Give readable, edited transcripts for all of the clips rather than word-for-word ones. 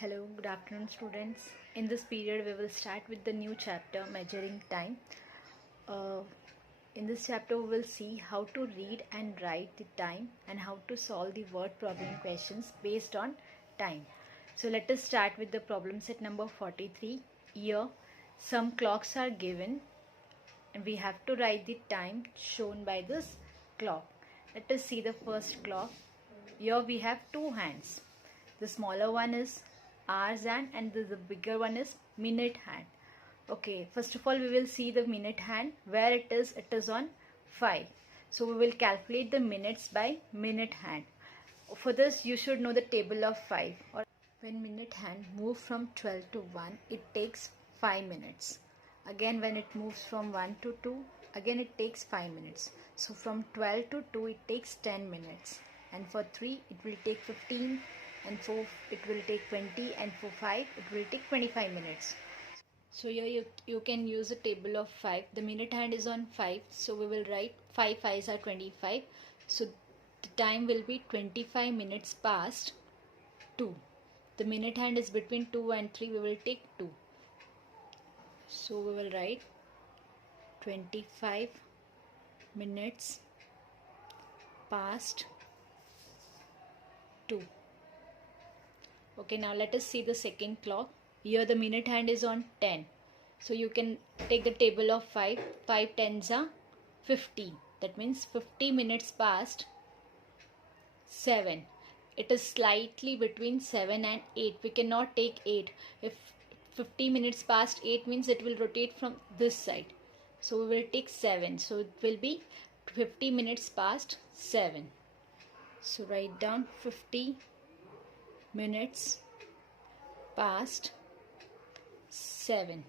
Hello, good afternoon, students. In this period, we will start with the new chapter, Measuring Time. Uh, in this chapter, we will see how to read and write the time and how to solve the word problem questions based on time. So, let us start with the problem set number 43. Here, some clocks are given and we have to write the time shown by this clock. Let us see the first clock. Here, we have two hands. The smaller one is hours hand and the bigger one is minute hand. Okay, first of all we will see the minute hand. Where it is on 5. So we will calculate the minutes by minute hand. For this you should know the table of 5. Or when minute hand moves from 12 to 1, it takes 5 minutes. Again when it moves from 1 to 2, again it takes 5 minutes. So from 12 to 2 it takes 10 minutes. And for 3 it will take 15, and for it will take 20, and for 5 it will take 25 minutes. So here you can use a table of 5. The minute hand is on 5, so we will write 5 5s are 25. So the time will be 25 minutes past 2. The minute hand is between 2 and 3, we will take 2. So we will write 25 minutes past 2. Okay, now let us see the second clock. Here the minute hand is on 10. So you can take the table of 5. 5 tens are 50. That means 50 minutes past 7. It is slightly between 7 and 8. We cannot take 8. If 50 minutes past 8 means it will rotate from this side. So we will take 7. So it will be 50 minutes past 7. So write down 50 minutes past 7.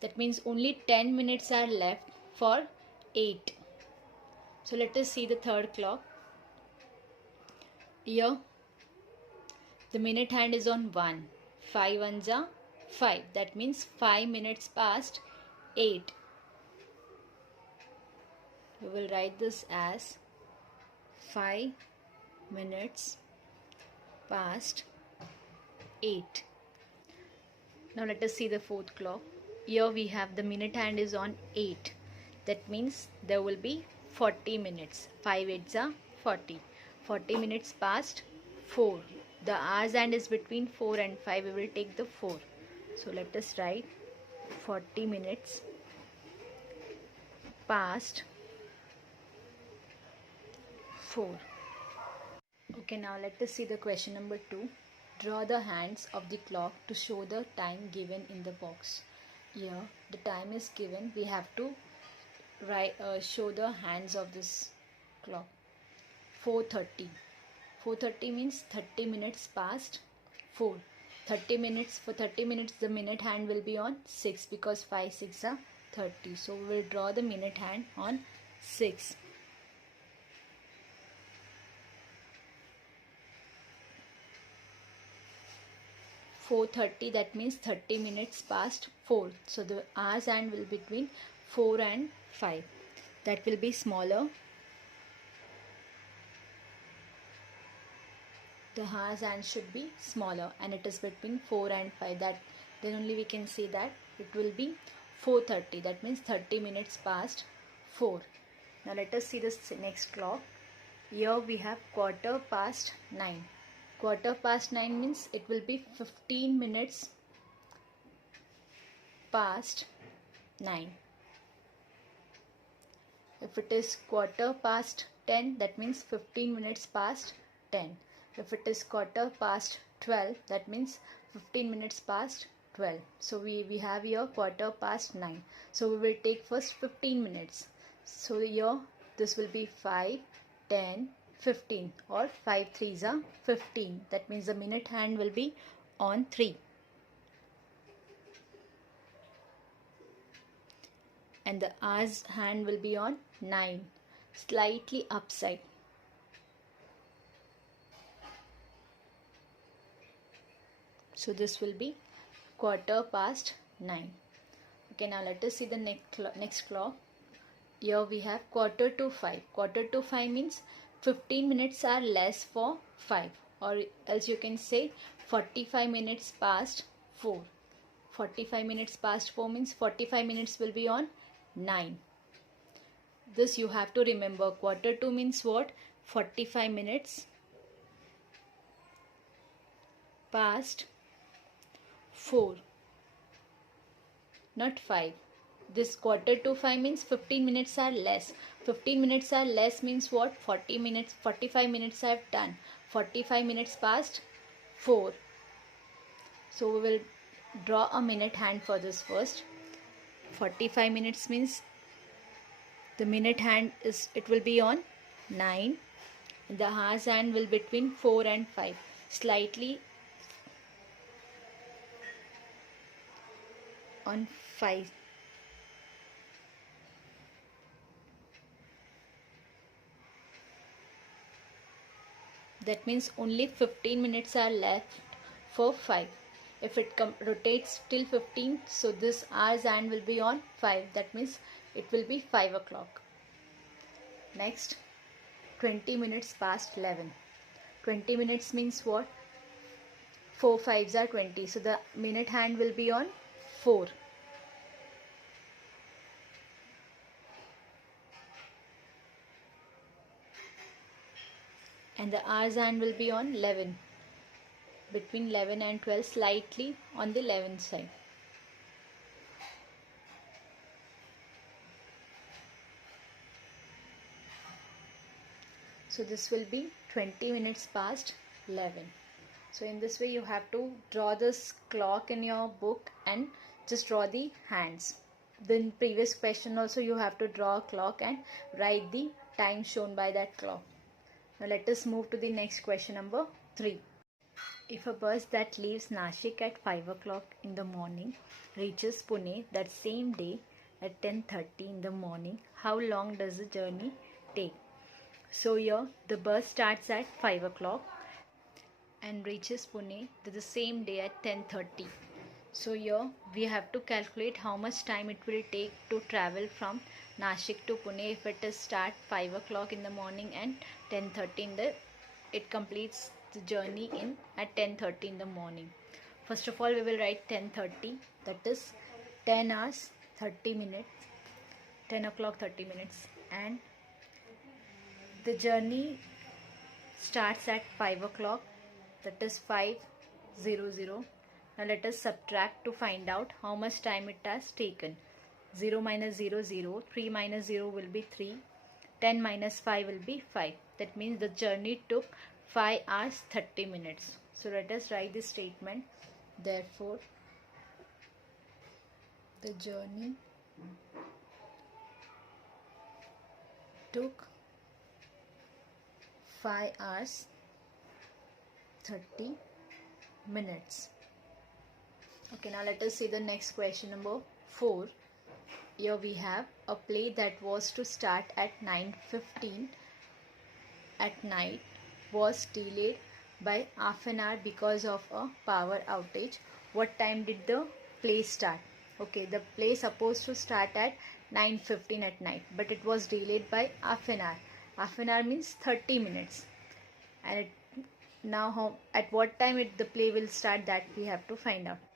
That means only 10 minutes are left for 8. So let us see the third clock. Here the minute hand is on 1. 5 ones are 5. That means 5 minutes past 8. We will write this as 5 minutes past 8. Now let us see the fourth clock. Here we have the minute hand is on 8. That means there will be 40 minutes. 5 8s are 40. 40 minutes past 4. The hours hand is between 4 and 5. We will take the 4. So let us write 40 minutes past 4. Okay, now let us see the question number 2. Draw the hands of the clock to show the time given in the box. Here the time is given. We have to show the hands of this clock. 4:30. 4:30 means 30 minutes past 4. 30 minutes, for 30 minutes the minute hand will be on 6 because 5 6 are 30. So we will draw the minute hand on 6. 4:30, that means 30 minutes past 4. So the hours hand will be between 4 and 5. That will be smaller. The hours hand should be smaller and it is between 4 and 5. That then only we can say that it will be 4:30. That means 30 minutes past 4. Now let us see this next clock. Here we have 9:15. Quarter past 9 means it will be 15 minutes past 9. If it is quarter past 10, that means 15 minutes past 10. If it is quarter past 12, that means 15 minutes past 12. So we have here quarter past 9. So we will take first 15 minutes. So here this will be 5, 10, 15, or 5 3s are 15. That means the minute hand will be on 3. And the hours hand will be on 9, slightly upside. So this will be quarter past 9. Okay, now let us see the next clock. Here we have quarter to 5. Quarter to 5 means 15 minutes are less for 5, or else you can say 45 minutes past 4. 45 minutes past 4 means 45 minutes will be on 9. This you have to remember. Quarter to means what? 45 minutes past 4, not 5. This quarter to 5 means 15 minutes are less. 15 minutes are less means what? 40 minutes, 45 minutes I have done. 45 minutes past 4. So we will draw a minute hand for this first. 45 minutes means the minute hand is, it will be on 9. The hours hand will between 4 and 5. Slightly on 5. That means only 15 minutes are left for 5. If it rotates till 15, so this hour's hand will be on 5. That means it will be 5 o'clock. Next, 20 minutes past 11. 20 minutes means what? 4 5s are 20. So the minute hand will be on 4. And the hour's hand will be on 11. Between 11 and 12, slightly on the 11th side. So this will be 20 minutes past 11. So in this way you have to draw this clock in your book and just draw the hands. The previous question also you have to draw a clock and write the time shown by that clock. Now let us move to the next question, number 3. If a bus that leaves Nashik at 5 o'clock in the morning reaches Pune that same day at 10:30 in the morning, how long does the journey take? So here the bus starts at 5 o'clock and reaches Pune the same day at 10:30. So here we have to calculate how much time it will take to travel from Nashik to Pune if it is start 5 o'clock in the morning and 10:30 in the, it completes the journey in at 10:30 in the morning. First of all we will write 10:30, that is 10 hours 30 minutes, 10 o'clock 30 minutes, and the journey starts at 5 o'clock, that is 5:00. Now let us subtract to find out how much time it has taken. 0 minus 0, 0. 3 minus 0 will be 3. 10 minus 5 will be 5. That means the journey took 5 hours 30 minutes. So let us write this statement. Therefore, the journey took 5 hours 30 minutes. Okay, now let us see the next question, number 4. Here we have a play that was to start at 9:15 at night was delayed by half an hour because of a power outage. What time did the play start? Okay, the play supposed to start at 9:15 at night, but it was delayed by half an hour. Half an hour means 30 minutes. And now at what time the play will start, that we have to find out.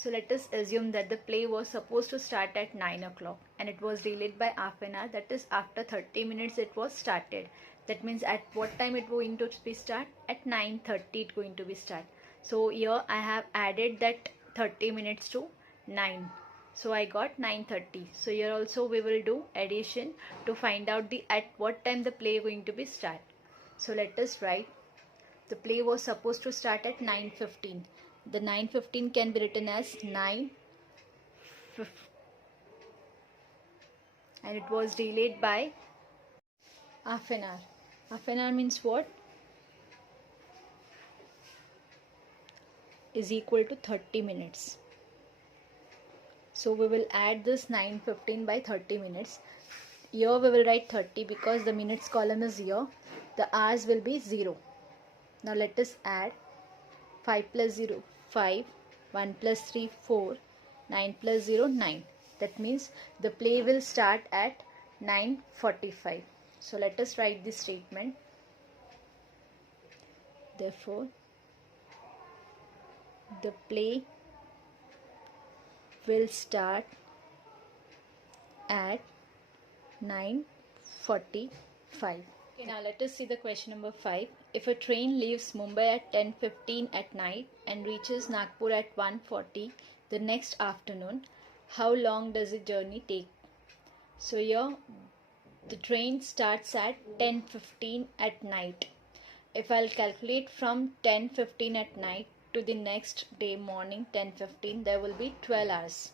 So let us assume that the play was supposed to start at 9 o'clock and it was delayed by half an hour. That is, after 30 minutes it was started. That means at what time it going to be start? At 9:30 it going to be start. So here I have added that 30 minutes to 9. So I got 9:30. So here also we will do addition to find out the at what time the play going to be start. So let us write, the play was supposed to start at 9:15. The 9:15 can be written as 9 and it was delayed by half an hour. Half an hour means what? Is equal to 30 minutes. So we will add this 9:15 by 30 minutes. Here we will write 30 because the minutes column is here. The hours will be 0. Now let us add 5 plus 0, 5, 1 plus 3, 4, 9 plus 0, 9. That means the play will start at 9:45. So let us write this statement. Therefore, The play will start at 9:45. Okay, now let us see the question number 5. If a train leaves Mumbai at 10:15 at night and reaches Nagpur at 1:40 the next afternoon, how long does the journey take? So here the train starts at 10:15 at night. If I'll calculate from 10:15 at night to the next day morning 10:15, there will be 12 hours.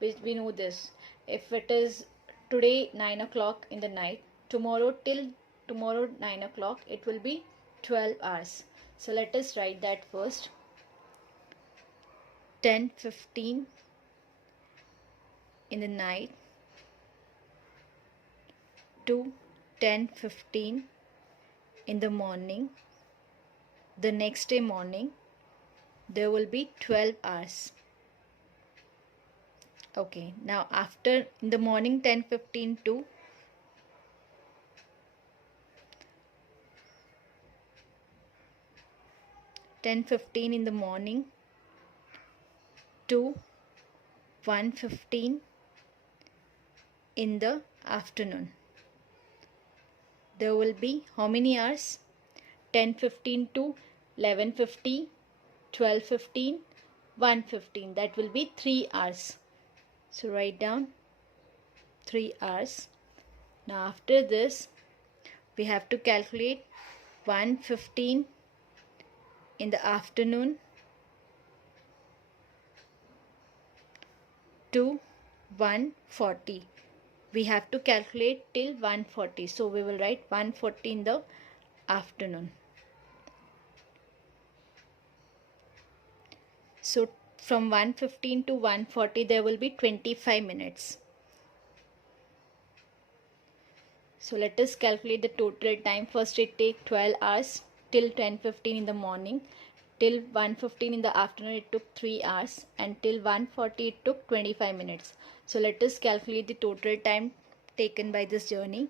We know this. If it is today 9 o'clock in the night, tomorrow till tomorrow 9 o'clock, it will be 12 hours. So let us write that first. 10:15 in the night to 10:15 in the morning. The next day morning, there will be 12 hours. Okay, now after in the morning 10:15 to 10:15 in the morning to 1:15 in the afternoon, there will be how many hours? 10:15 to 11:50, 12:15, 1:15. That will be 3 hours. So write down 3 hours. Now after this, we have to calculate 1:15 in the afternoon to 1:40. We have to calculate till 1:40. So we will write 1:40 in the afternoon. So from 1:15 to 1:40 there will be 25 minutes. So let us calculate the total time. First it take 12 hours till 10:15 in the morning. Till 1:15 in the afternoon it took 3 hours, and till 1:40 it took 25 minutes. So let us calculate the total time taken by this journey.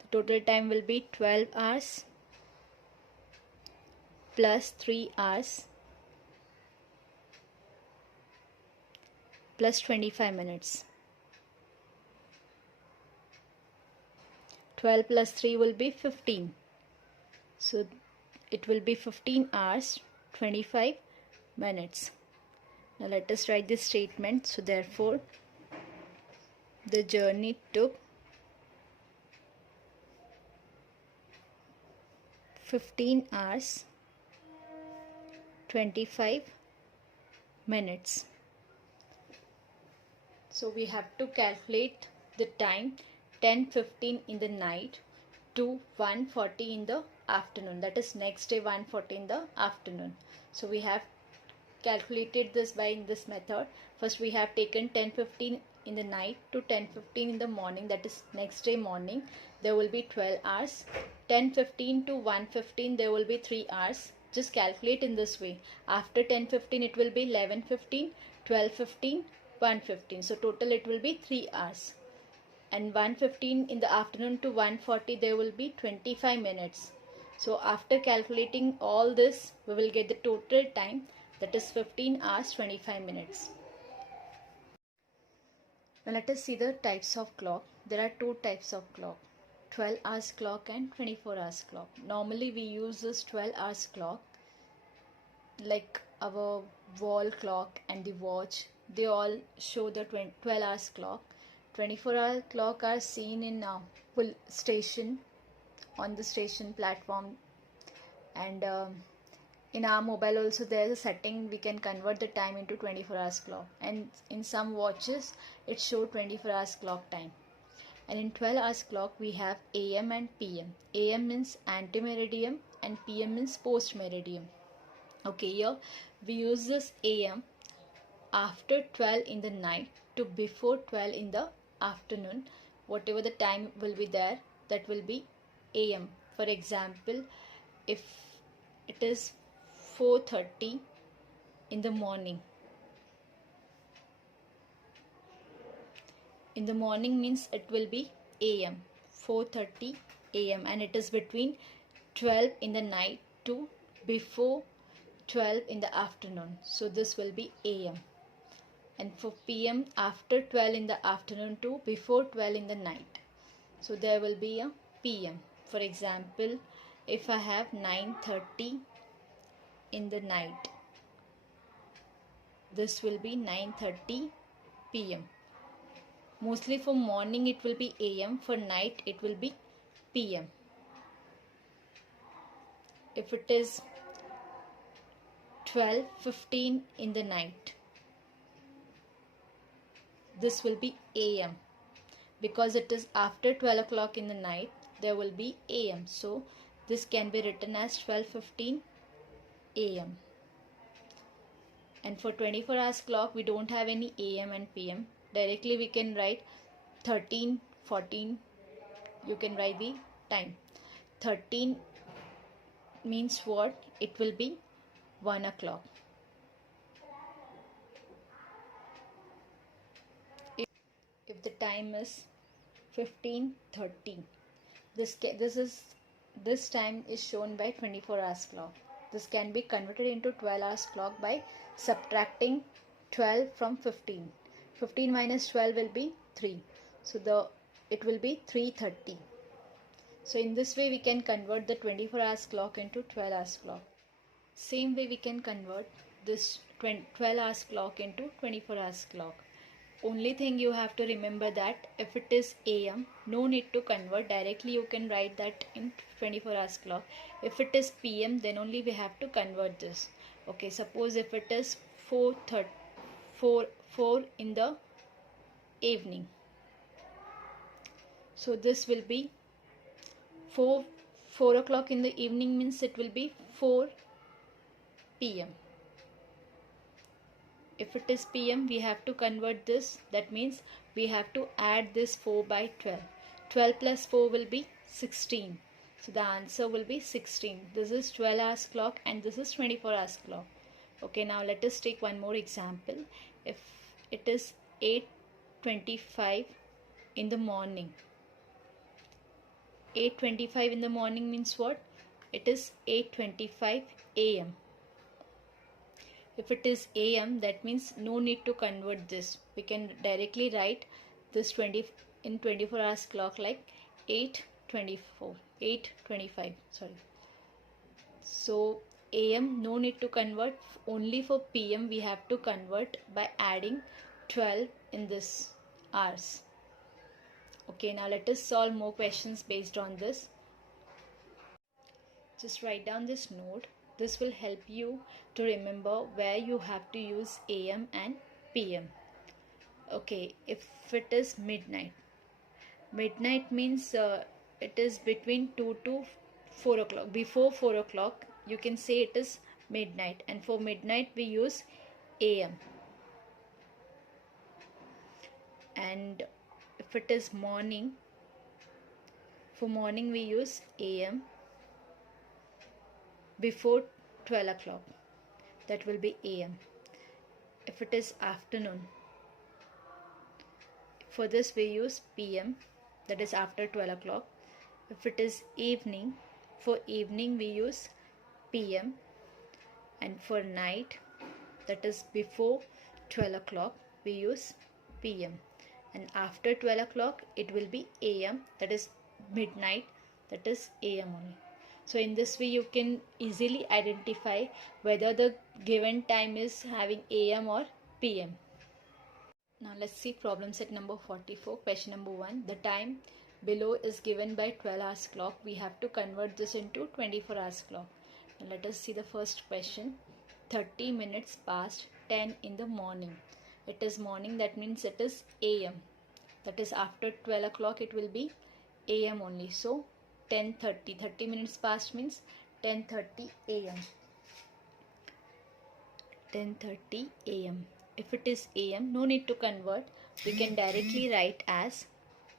The total time will be 12 hours plus 3 hours plus 25 minutes. 12 plus 3 will be 15. So it will be 15 hours 25 minutes. Now let us write this statement. So therefore the journey took 15 hours 25 minutes. So we have to calculate the time 10:15 in the night to 1:40 in the afternoon. That is next day 1:40 in the afternoon. So we have calculated this by in this method. First we have taken 10:15 in the night to 10:15 in the morning. That is next day morning. There will be 12 hours. 10:15 to 1:15 there will be 3 hours. Just calculate in this way. After 10:15 it will be 11:15, 12:15, 1:15. So total it will be 3 hours. And 1:15 in the afternoon to 1:40 there will be 25 minutes. So after calculating all this, we will get the total time, that is 15 hours 25 minutes. Now let us see the types of clock. There are two types of clock, 12 hours clock and 24 hours clock. Normally we use this 12 hours clock, like our wall clock and the watch, they all show the 12 hours clock. 24-hour clock are seen in full station, on the station platform, and in our mobile also there is a setting we can convert the time into 24 hours clock, and in some watches it show 24 hours clock time. And in 12 hours clock we have AM and PM. AM means ante-meridiem and PM means post-meridiem. Okay, here we use this AM after 12 in the night to before 12 in the afternoon. Whatever the time will be there, that will be AM. For example, if it is 4:30 in the morning, in the morning means it will be AM, 4:30 AM, and it is between 12 in the night to before 12 in the afternoon. So this will be AM. And for PM, after 12 in the afternoon to before 12 in the night. So there will be a PM. For example, if I have 9:30 in the night, this will be 9:30 PM. Mostly for morning it will be AM, for night it will be PM. If it is 12:15 in the night, this will be AM. Because it is after 12 o'clock in the night, there will be AM. So this can be written as 12:15 AM. And for 24 hours clock, we don't have any AM and PM. Directly we can write 13:14. You can write the time. 13 means what? It will be 1 o'clock. If the time is 15:30, this time is shown by 24 hours clock. This can be converted into 12 hours clock by subtracting 12 from 15. 15 minus 12 will be 3. So it will be 3:30. So in this way we can convert the 24 hours clock into 12 hours clock. Same way we can convert this 12 hours clock into 24 hours clock. Only thing you have to remember that if it is AM, no need to convert. Directly you can write that in 24 hours clock. If it is PM, then only we have to convert this. Okay, suppose if it is 4 in the evening. So this will be 4 o'clock in the evening, means it will be 4 PM. If it is PM, we have to convert this. That means we have to add this 4 by 12. 12 plus 4 will be 16. So the answer will be 16. This is 12 hours clock and this is 24 hours clock. Okay, now let us take one more example. If it is 8:25 in the morning. 8:25 in the morning means what? It is 8:25 AM. If it is AM, that means no need to convert this. We can directly write this 24 hours clock like 8:25. Sorry. So AM no need to convert. Only for PM we have to convert by adding 12 in this hours. Okay, now let us solve more questions based on this. Just write down this note. This will help you to remember where you have to use AM and PM. Okay, if it is midnight. Midnight means it is between 2 to 4 o'clock. Before 4 o'clock, you can say it is midnight. And for midnight, we use AM. And if it is morning, for morning we use AM. Before 12 o'clock, that will be AM. If it is afternoon, for this we use PM, that is after 12 o'clock. If it is evening, for evening we use PM. And for night, that is before 12 o'clock, we use PM. And after 12 o'clock, it will be AM, that is midnight, that is AM only. So in this way you can easily identify whether the given time is having AM or PM. Now let's see problem set number 44. Question number 1. The time below is given by 12 hours clock. We have to convert this into 24 hours clock. Now let us see the first question. 30 minutes past 10 in the morning. It is morning, that means it is AM. That is after 12 o'clock it will be AM only. So 10:30. 30 minutes past means 10:30 AM. 10:30 AM. If it is AM, no need to convert. We can directly write as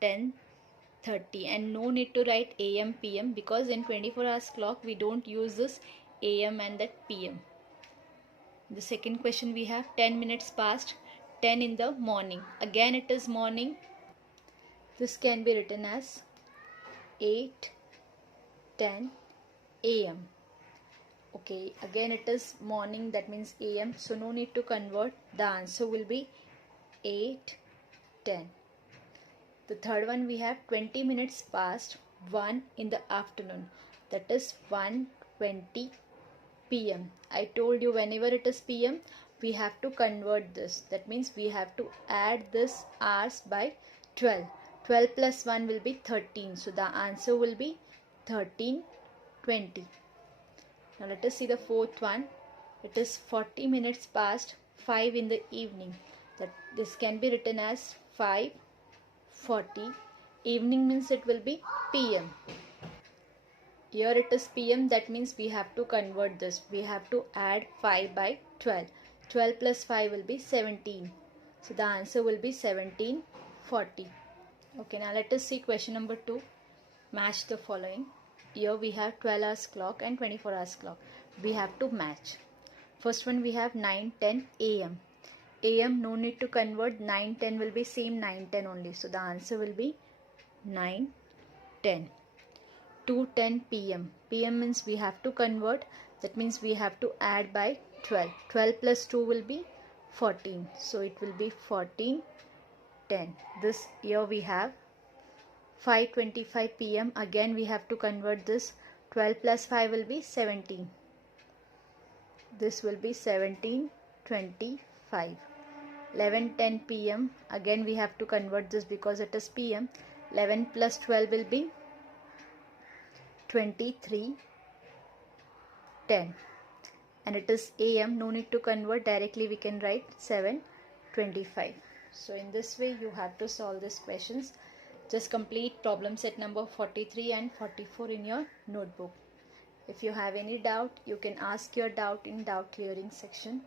10:30 and no need to write AM PM, because in 24 hours clock we don't use this AM and that PM. The second question we have 10 minutes past 10 in the morning. Again it is morning. This can be written as 8:10 AM. Okay, again it is morning, that means AM, so no need to convert. The answer will be 8, 10. The third one we have 20 minutes past 1 in the afternoon, that is 1:20 PM. I told you whenever it is PM we have to convert this, that means we have to add this hours by 12. 12 plus 1 will be 13, so the answer will be 13:20. Now let us see the fourth one. It is 40 minutes past 5 in the evening, that this can be written as 5:40. Evening means it will be PM. Here it is PM, that means we have to convert this. We have to add 5 by 12. 12 plus 5 will be 17. So the answer will be 17:40. Okay, now let us see question number 2. Match the following. Here we have 12 hours clock and 24 hours clock. We have to match. First one we have 9:10 AM. AM no need to convert. 9:10 will be same 9:10 only. So the answer will be 9:10. 2:10 PM. PM means we have to convert. That means we have to add by 12. 12 plus 2 will be 14. So it will be 14:10. This here we have 5:25 PM. Again we have to convert this. 12 plus 5 will be 17. This will be 17:25. 11:10 PM. Again we have to convert this because it is PM. 11 plus 12 will be 23:10. And it is AM. No need to convert. Directly we can write 7:25. So in this way you have to solve these questions. Just complete problem set number 43 and 44 in your notebook. If you have any doubt, you can ask your doubt in doubt clearing section.